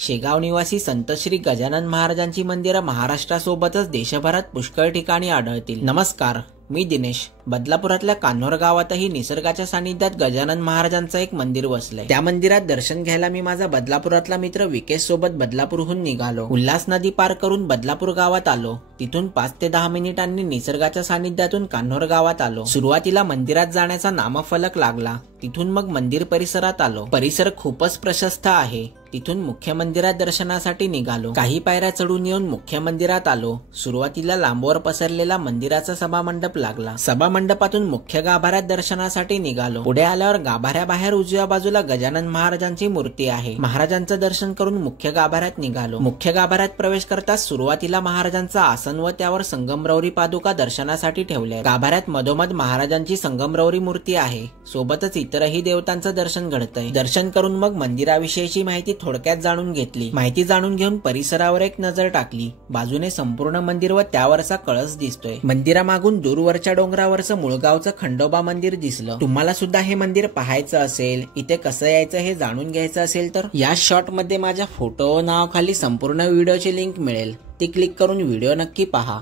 शेगाव निवासी संत श्री गजानन महाराजांची मंदिरं महाराष्ट्रासोबतच देशभरात पुष्कळ ठिकाणी आढळतील। नमस्कार, मी दिनेश। बदलापुरातल्या कान्होर गावातही निसर्गाच्या सानिध्यात गजानन महाराजांचं एक मंदिर वसलंय। त्या मंदिरात दर्शन घ्यायला मी माझा बदलापुरातला मित्र विकेश सोबत बदलापूरहून निघालो। उल्हास नदी पार करून बदलापूर गावात आलो। तिथून 5 ते 10 मिनिटांनी निसर्गाच्या सानिध्यातून कान्होर गावात आलो। सुरुवातीला मंदिरात जाण्याचा नामफलक लागला, तिथून मग मंदिर परिसरात आलो। परिसर खूपच प्रशस्त आहे। तिथून मुख्य मंदिरात दर्शनासाठी निघालो। काही पायऱ्या चढून येऊन मुख्य मंदिरात आलो। सुरुवातीला लांबवर पसरलेला मंदिराचा सभामंडप लागला। सभामंडपातून मुख्य गाभाऱ्यात दर्शनासाठी निघालो। पुढे आल्यावर गाभाऱ्याबाहेर उजव्या बाजूला गजानन महाराजांची मूर्ती आहे। महाराजांचं दर्शन करून मुख्य गाभाऱ्यात निघालो। मुख्य गाभाऱ्यात प्रवेश करताच सुरुवातीला महाराजांचं आसन व त्यावर संगमरवरी पादुका दर्शनासाठी ठेवल्या। गाभाऱ्यात मधोमध महाराजांची संगमरवरी मूर्ती आहे। सोबतच इतरही देवतांचं दर्शन घडतंय। दर्शन करून मग मंदिराविषयीची माहिती थोडक्यात जाणून घेतली। माहिती जाणून घेऊन परिसरावर एक नजर टाकली। बाजूने संपूर्ण मंदिर व त्यावरचा कळस दिसतोय। मंदिरामागून दूरवरच्या डोंगरावरचं मुळगावचं खंडोबा मंदिर दिसलं। तुम्हाला सुद्धा हे मंदिर पाहायचं असेल, इथे कसं यायचं हे जाणून घ्यायचं असेल तर या शॉर्ट मध्ये माझ्या फोटो नाव खाली संपूर्ण व्हिडिओची लिंक मिळेल, ती क्लिक करून व्हिडिओ नक्की पहा।